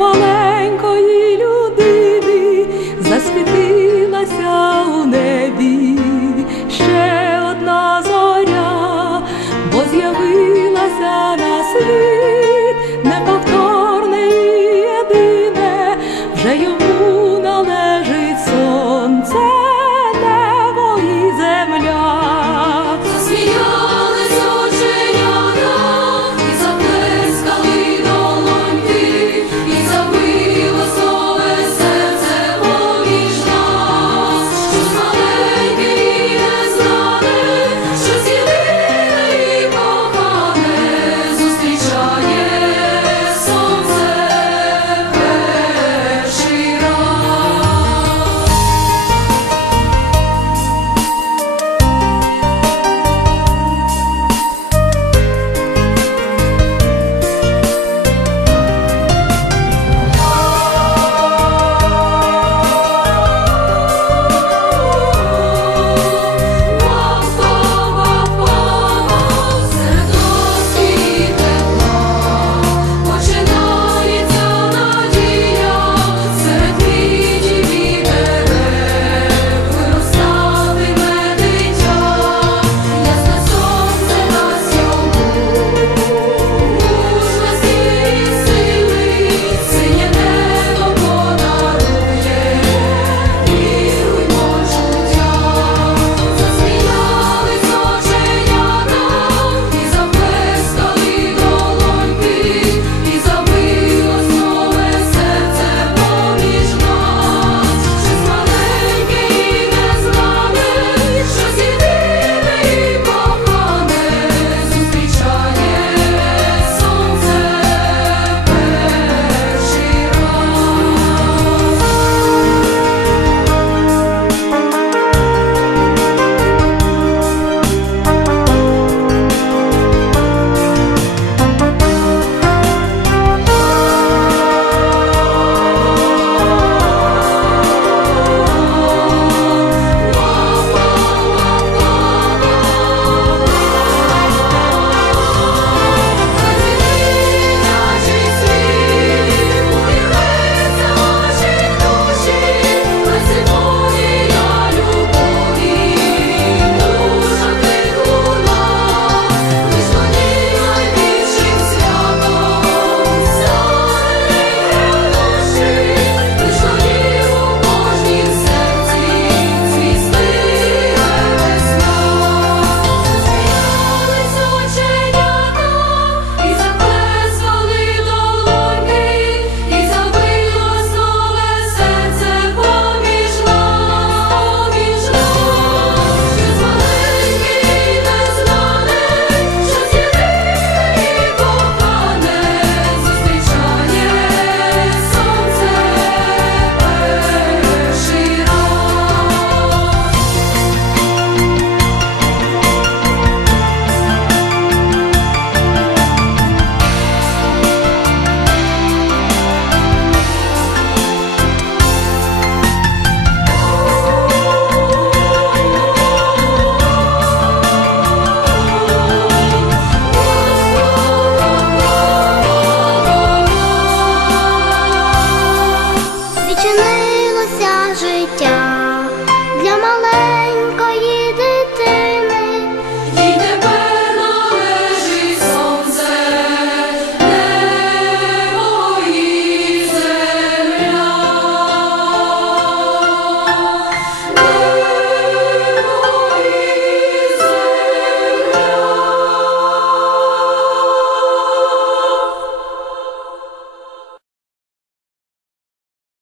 will